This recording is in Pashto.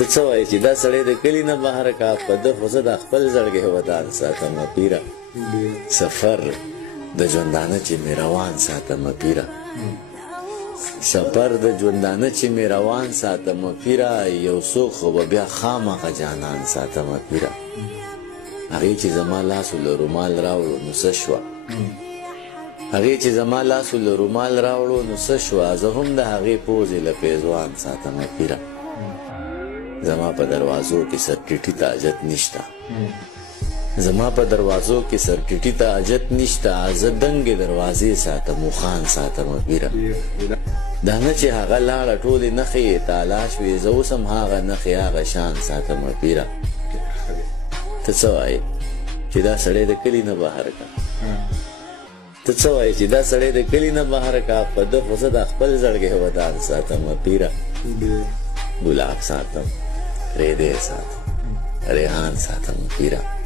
ته څه وایې چې دا سړی د کلي نه بهر کا په ده خو زه د خپل زړګې ودان ساتمه پیره سفر د ژوندانه چې مې روان ساتمه پیره سفر د ژوندانه چې مې روان ساتمه پیره یو څوک خو به بیا خامخا جانان ساتمه پیره هغې چې زما لاسو له رومال راوړو نو څه شوه هغې چې زما لاسو له رومال راوړو نو څه شوه زه هم د هغې پوزې له پیزوان ساتمه پیره زما په دروازو کې سرټیټي ته حاجت نشته زما په دروازو کې سرټیټي ته حاجت نشته زه دنګې دروازې ساتم و خان ساتمه پیره دا نه چې هغه لاړه ټولې نښې یې تالا شوې زه اوس هم هغه نښې هغه شان ساتمه پیره ته څه وایې چې دا سړی د کلي نه بهر کا ته څه وایې چې دا سړی د کلي نه بهر کا په ده خو زه د خپل زړګې ودان ساتمه پیره ګلاب ساتم ریدې ساتم ریحان ساتم پیره